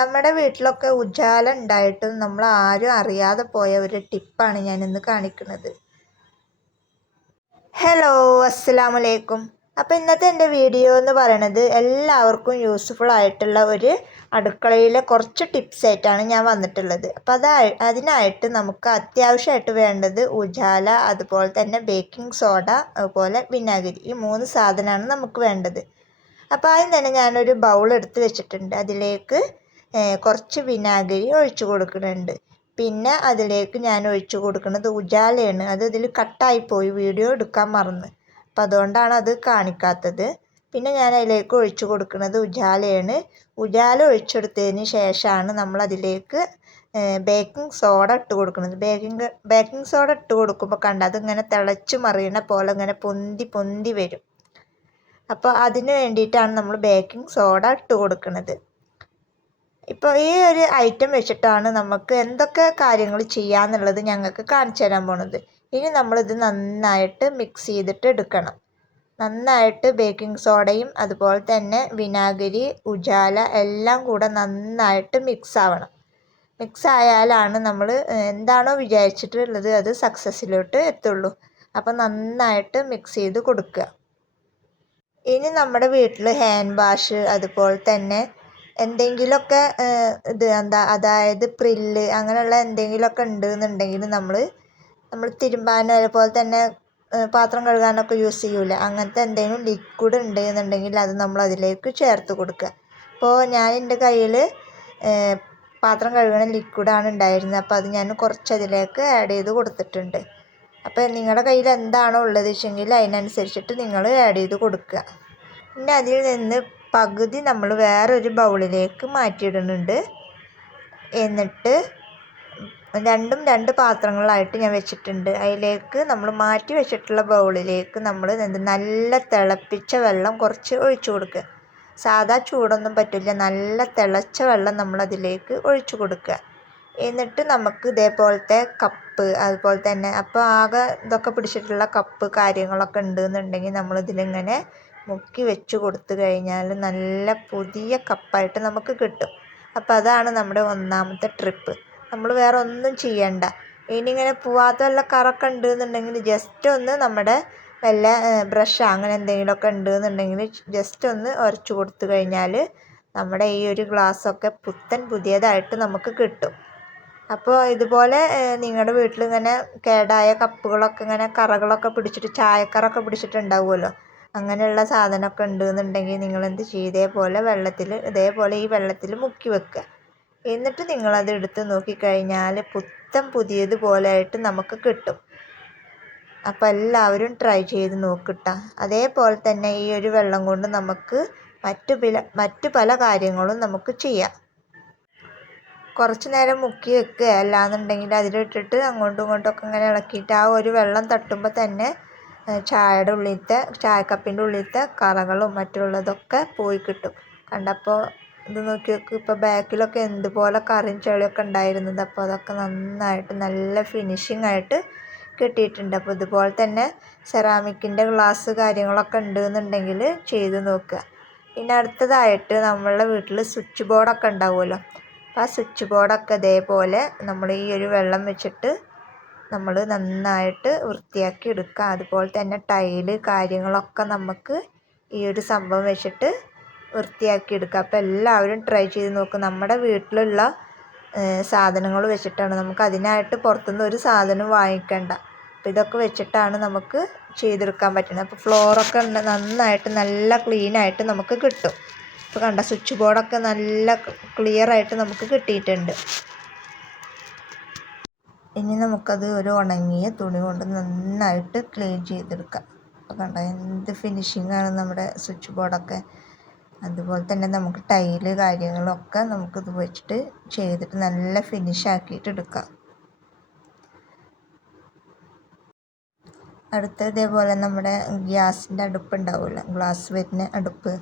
നമ്മുടെ വീട്ടിലൊക്കെ ഉജാല ഉണ്ടായിട്ടും നമ്മൾ ആരും അറിയാതെ പോയ ഒരു ടിപ്പാണ് ഞാനിന്ന് കാണിക്കുന്നത്. ഹലോ, അസ്സലാമലൈക്കും. അപ്പോൾ ഇന്നത്തെ എൻ്റെ വീഡിയോ എന്ന് പറയുന്നത് എല്ലാവർക്കും യൂസ്ഫുൾ ആയിട്ടുള്ള ഒരു അടുക്കളയിലെ കുറച്ച് ടിപ്സ് ആയിട്ടാണ് ഞാൻ വന്നിട്ടുള്ളത്. അപ്പോൾ അതിനായിട്ട് നമുക്ക് അത്യാവശ്യമായിട്ട് വേണ്ടത് ഉജാല, അതുപോലെ തന്നെ ബേക്കിംഗ് സോഡ, അതുപോലെ വിനാഗിരി. ഈ 3 സാധനമാണ് നമുക്ക് വേണ്ടത്. അപ്പോൾ ആദ്യം തന്നെ ഞാനൊരു ബൗൾ എടുത്ത് വെച്ചിട്ടുണ്ട്. അതിലേക്ക് കുറച്ച് വിനാഗിരി ഒഴിച്ചു കൊടുക്കുന്നുണ്ട്. പിന്നെ അതിലേക്ക് ഞാൻ ഒഴിച്ചു കൊടുക്കുന്നത് ഉജാലയാണ്. അത് ഇതിൽ കട്ടായിപ്പോയി, വീഡിയോ എടുക്കാൻ മറന്ന്, അപ്പോൾ അതുകൊണ്ടാണ് അത് കാണിക്കാത്തത്. പിന്നെ ഞാൻ അതിലേക്ക് ഒഴിച്ചു കൊടുക്കുന്നത് ഉജാലയാണ്. ഉജാല ഒഴിച്ചെടുത്തതിന് ശേഷമാണ് നമ്മൾ അതിലേക്ക് ബേക്കിംഗ് സോഡ ഇട്ട് കൊടുക്കുന്നത്. ബേക്കിംഗ് സോഡ ഇട്ട് കൊടുക്കുമ്പോൾ കണ്ട അതിങ്ങനെ തിളച്ച് മറിയണ പോലെ ഇങ്ങനെ പൊന്തി പൊന്തി വരും. അപ്പോൾ അതിന് വേണ്ടിയിട്ടാണ് നമ്മൾ ബേക്കിംഗ് സോഡ ഇട്ട് കൊടുക്കുന്നത്. ഇപ്പോൾ ഈ ഒരു ഐറ്റം വെച്ചിട്ടാണ് നമുക്ക് എന്തൊക്കെ കാര്യങ്ങൾ ചെയ്യാമെന്നുള്ളത് ഞങ്ങൾക്ക് കാണിച്ചു തരാൻ പോണത്. ഇനി നമ്മളിത് നന്നായിട്ട് മിക്സ് ചെയ്തിട്ട് എടുക്കണം. നന്നായിട്ട് ബേക്കിംഗ് സോഡയും അതുപോലെ തന്നെ വിനാഗിരി, ഉജാല എല്ലാം കൂടെ നന്നായിട്ട് മിക്സ് ആവണം. മിക്സ് ആയാലാണ് നമ്മൾ എന്താണോ വിചാരിച്ചിട്ടുള്ളത് അത് സക്സസ്സിലോട്ട് എത്തുള്ളൂ. അപ്പോൾ നന്നായിട്ട് മിക്സ് ചെയ്ത് കൊടുക്കുക. ഇനി നമ്മുടെ വീട്ടിൽ ഹാൻഡ് വാഷ്, അതുപോലെ തന്നെ എന്തെങ്കിലുമൊക്കെ അതായത് പ്രില്ല് അങ്ങനെയുള്ള എന്തെങ്കിലുമൊക്കെ ഉണ്ടെന്നുണ്ടെങ്കിൽ നമ്മൾ തിരുമ്പാനോ അതുപോലെ തന്നെ പാത്രം കഴുകാനൊക്കെ യൂസ് ചെയ്യൂല, അങ്ങനത്തെ എന്തെങ്കിലും ലിക്വിഡ് ഉണ്ടെന്നുണ്ടെങ്കിൽ അത് നമ്മൾ അതിലേക്ക് ചേർത്ത് കൊടുക്കുക. അപ്പോൾ ഞാൻ എൻ്റെ കയ്യിൽ പാത്രം കഴുകണ ലിക്വിഡാണ് ഉണ്ടായിരുന്നത്. അപ്പോൾ അത് ഞാൻ കുറച്ച് അതിലേക്ക് ആഡ് ചെയ്ത് കൊടുത്തിട്ടുണ്ട്. അപ്പോൾ നിങ്ങളുടെ കയ്യിൽ എന്താണോ ഉള്ളത് വെച്ചെങ്കിൽ അതിനനുസരിച്ചിട്ട് നിങ്ങൾ ആഡ് ചെയ്ത് കൊടുക്കുക. പിന്നെ അതിൽ നിന്ന് പകുതി നമ്മൾ വേറൊരു ബൗളിലേക്ക് മാറ്റിയിടുന്നുണ്ട്. എന്നിട്ട് രണ്ടും 2 പാത്രങ്ങളായിട്ട് ഞാൻ വെച്ചിട്ടുണ്ട്. അതിലേക്ക് നമ്മൾ മാറ്റി വെച്ചിട്ടുള്ള ബൗളിലേക്ക് നമ്മൾ നല്ല തിളപ്പിച്ച വെള്ളം കുറച്ച് ഒഴിച്ചു കൊടുക്കുക. സാധാ ചൂടൊന്നും പറ്റില്ല, നല്ല തിളച്ച വെള്ളം നമ്മളതിലേക്ക് ഒഴിച്ചു കൊടുക്കുക. എന്നിട്ട് നമുക്ക് ഇതേപോലത്തെ കപ്പ്, അതുപോലെ തന്നെ അപ്പോൾ ആകെ ഇതൊക്കെ പിടിച്ചിട്ടുള്ള കപ്പ് കാര്യങ്ങളൊക്കെ ഉണ്ടെന്നുണ്ടെങ്കിൽ നമ്മളിതിലിങ്ങനെ മുക്കി വെച്ച് കൊടുത്തു കഴിഞ്ഞാൽ നല്ല പുതിയ കപ്പായിട്ട് നമുക്ക് കിട്ടും. അപ്പോൾ അതാണ് നമ്മുടെ ഒന്നാമത്തെ ട്രിപ്പ്. നമ്മൾ വേറെ ഒന്നും ചെയ്യണ്ട. ഇനിയിങ്ങനെ പോവാത്ത വല്ല കറൊക്കെ ഉണ്ടെന്നുണ്ടെങ്കിൽ ജസ്റ്റ് ഒന്ന് നമ്മുടെ വല്ല ബ്രഷ് അങ്ങനെ എന്തെങ്കിലുമൊക്കെ ഉണ്ടെന്നുണ്ടെങ്കിൽ ജസ്റ്റ് ഒന്ന് ഉരച്ചു കൊടുത്തു കഴിഞ്ഞാൽ നമ്മുടെ ഈ ഒരു ഗ്ലാസ്സൊക്കെ പുത്തൻ പുതിയതായിട്ട് നമുക്ക് കിട്ടും. അപ്പോൾ ഇതുപോലെ നിങ്ങളുടെ വീട്ടിലിങ്ങനെ കേടായ കപ്പുകളൊക്കെ ഇങ്ങനെ കറകളൊക്കെ പിടിച്ചിട്ട് ചായക്കറൊക്കെ പിടിച്ചിട്ടുണ്ടാവുമല്ലോ, അങ്ങനെയുള്ള സാധനമൊക്കെ ഉണ്ടെന്നുണ്ടെങ്കിൽ നിങ്ങളെന്ത് ചെയ്യും, ഇതേപോലെ ഈ വെള്ളത്തിൽ മുക്കി വെക്കുക. എന്നിട്ട് നിങ്ങളത് എടുത്ത് നോക്കിക്കഴിഞ്ഞാൽ പുത്തൻ പുതിയതുപോലെ ആയിട്ട് നമുക്ക് കിട്ടും. അപ്പോൾ എല്ലാവരും ട്രൈ ചെയ്ത് നോക്കിട്ടാ. അതേപോലെ തന്നെ ഈ ഒരു വെള്ളം കൊണ്ട് നമുക്ക് മറ്റു പല കാര്യങ്ങളും നമുക്ക് ചെയ്യാം. കുറച്ച് നേരം മുക്കി വെക്കുക, അല്ലാന്നുണ്ടെങ്കിൽ അതിലിട്ടിട്ട് അങ്ങോട്ടും ഇങ്ങോട്ടൊക്കെ ഇങ്ങനെ ഇളക്കിയിട്ട് ആ ഒരു വെള്ളം തട്ടുമ്പോൾ തന്നെ ചായക്കപ്പിൻ്റെ ഉള്ളിലത്തെ കറകളും മറ്റുള്ളതൊക്കെ പോയി കിട്ടും. കണ്ടപ്പോൾ ഇത് നോക്കി നോക്ക്, ഇപ്പോൾ ബാക്കിലൊക്കെ എന്തുപോലെ കറിയും ചെളിയൊക്കെ ഉണ്ടായിരുന്നത്. അപ്പോൾ അതൊക്കെ നന്നായിട്ട് നല്ല ഫിനിഷിംഗ് ആയിട്ട് കിട്ടിയിട്ടുണ്ട്. അപ്പോൾ ഇതുപോലെ തന്നെ സെറാമിക്കിൻ്റെ ഗ്ലാസ് കാര്യങ്ങളൊക്കെ ഉണ്ടെന്നുണ്ടെങ്കിൽ ചെയ്ത് നോക്കുക. പിന്നെ അടുത്തതായിട്ട് നമ്മളുടെ വീട്ടിൽ സ്വിച്ച് ബോർഡൊക്കെ ഉണ്ടാവുമല്ലോ, അപ്പോൾ ആ സ്വിച്ച് ബോർഡൊക്കെ ഇതേപോലെ നമ്മൾ ഈ ഒരു വെള്ളം വെച്ചിട്ട് നമ്മൾ നന്നായിട്ട് വൃത്തിയാക്കി എടുക്കുക. അതുപോലെ തന്നെ ടൈല് കാര്യങ്ങളൊക്കെ നമുക്ക് ഈ ഒരു സംഭവം വെച്ചിട്ട് വൃത്തിയാക്കി എടുക്കുക. അപ്പോൾ എല്ലാവരും ട്രൈ ചെയ്ത് നോക്കും. നമ്മുടെ വീട്ടിലുള്ള സാധനങ്ങൾ വെച്ചിട്ടാണ്, നമുക്ക് അതിനായിട്ട് പുറത്തുനിന്ന് ഒരു സാധനം വാങ്ങിക്കേണ്ട. അപ്പോൾ ഇതൊക്കെ വെച്ചിട്ടാണ് നമുക്ക് ചെയ്തെടുക്കാൻ പറ്റുന്നത്. അപ്പോൾ ഫ്ലോറൊക്കെ നന്നായിട്ട് നല്ല ക്ലീനായിട്ട് നമുക്ക് കിട്ടും. ഇപ്പോൾ കണ്ട സ്വിച്ച് ബോർഡൊക്കെ നല്ല ക്ലിയറായിട്ട് നമുക്ക് കിട്ടിയിട്ടുണ്ട്. ഇനി നമുക്കത് ഒരു ഉണങ്ങിയ തുണി കൊണ്ട് നന്നായിട്ട് ക്ലീൻ ചെയ്തെടുക്കാം. അപ്പോൾ കണ്ട എന്ത് ഫിനിഷിങ്ങാണ് നമ്മുടെ സ്വിച്ച് ബോർഡൊക്കെ. അതുപോലെ തന്നെ നമുക്ക് ടൈല് കാര്യങ്ങളൊക്കെ നമുക്കിത് വെച്ചിട്ട് ചെയ്തിട്ട് നല്ല ഫിനിഷാക്കിയിട്ട് എടുക്കാം. അടുത്ത ഇതേപോലെ നമ്മുടെ ഗ്യാസിൻ്റെ അടുപ്പ് ഉണ്ടാവില്ല, ഗ്ലാസ് വരുന്ന അടുപ്പ്,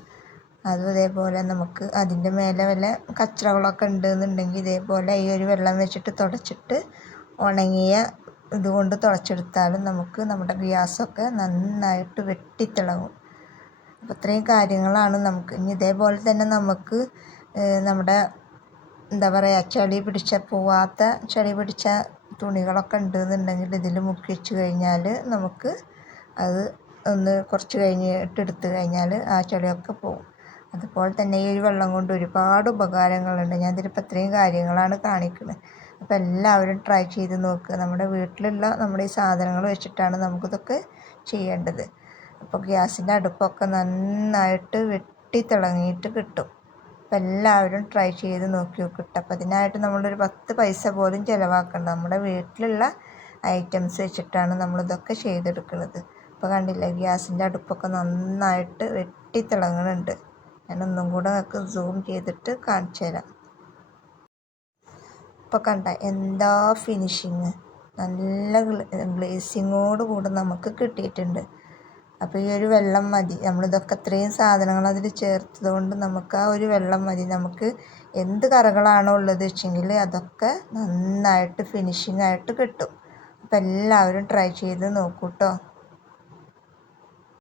അതും ഇതേപോലെ നമുക്ക് അതിൻ്റെ മേലെ വല്ല കച്ചറകളൊക്കെ ഉണ്ടെന്നുണ്ടെങ്കിൽ ഇതേപോലെ ഈ ഒരു വെള്ളം വെച്ചിട്ട് തുടച്ചിട്ട് ഉണങ്ങിയ ഇതുകൊണ്ട് തുടച്ചെടുത്താലും നമുക്ക് നമ്മുടെ ഗ്യാസൊക്കെ നന്നായിട്ട് വെട്ടിത്തിളങ്ങും. അപ്പോൾ ഇത്രയും കാര്യങ്ങളാണ് നമുക്ക്. ഇനി ഇതേപോലെ തന്നെ നമുക്ക് നമ്മുടെ എന്താ പറയുക, ചളി പിടിച്ച തുണികളൊക്കെ ഉണ്ടെന്നുണ്ടെങ്കിൽ ഇതിൽ മുക്കി വെച്ച് കഴിഞ്ഞാൽ നമുക്ക് അത് ഒന്ന് കുറച്ച് കഴിഞ്ഞിട്ട് എടുത്ത് കഴിഞ്ഞാൽ ആ ചെളിയൊക്കെ പോകും. അതുപോലെ തന്നെ ഈ ഒരു വെള്ളം കൊണ്ട് ഒരുപാട് ഉപകാരങ്ങളുണ്ട്. ഞാൻ ഇതിലിപ്പോൾ ഇത്രയും കാര്യങ്ങളാണ് കാണിക്കുന്നത്. അപ്പോൾ എല്ലാവരും ട്രൈ ചെയ്ത് നോക്കുക. നമ്മുടെ വീട്ടിലുള്ള നമ്മുടെ ഈ സാധനങ്ങൾ വെച്ചിട്ടാണ് നമുക്കിതൊക്കെ ചെയ്യേണ്ടത്. അപ്പോൾ ഗ്യാസിൻ്റെ അടുപ്പൊക്കെ നന്നായിട്ട് വെട്ടി തിളങ്ങിയിട്ട് കിട്ടും. അപ്പോൾ എല്ലാവരും ട്രൈ ചെയ്ത് നോക്കി നോക്കിയിട്ട്. അപ്പോൾ അതിനായിട്ട് നമ്മളൊരു 10 പൈസ പോലും ചിലവാക്കണ്ട. നമ്മുടെ വീട്ടിലുള്ള ഐറ്റംസ് വെച്ചിട്ടാണ് നമ്മളിതൊക്കെ ചെയ്തെടുക്കുന്നത്. ഇപ്പോൾ കണ്ടില്ലേ, ഗ്യാസിൻ്റെ അടുപ്പൊക്കെ നന്നായിട്ട് വെട്ടി തിളങ്ങുന്നുണ്ട്. ഞാനൊന്നും കൂടെ നിങ്ങൾക്ക് സൂം ചെയ്തിട്ട് കാണിച്ചു തരാം. ഇപ്പോൾ കണ്ട എന്താ ഫിനിഷിങ്, നല്ല ഗ്ലേസിങ്ങോട് കൂടെ നമുക്ക് കിട്ടിയിട്ടുണ്ട്. അപ്പോൾ ഈ ഒരു വെള്ളം മതി. നമ്മളിതൊക്കെ ഇത്രയും സാധനങ്ങൾ അതിൽ ചേർത്തത് കൊണ്ട് നമുക്ക് ആ ഒരു വെള്ളം മതി. നമുക്ക് എന്ത് കറകളാണോ ഉള്ളത് വെച്ചെങ്കിൽ അതൊക്കെ നന്നായിട്ട് ഫിനിഷിംഗ് ആയിട്ട് കിട്ടും. അപ്പോൾ എല്ലാവരും ട്രൈ ചെയ്ത് നോക്കൂ കേട്ടോ.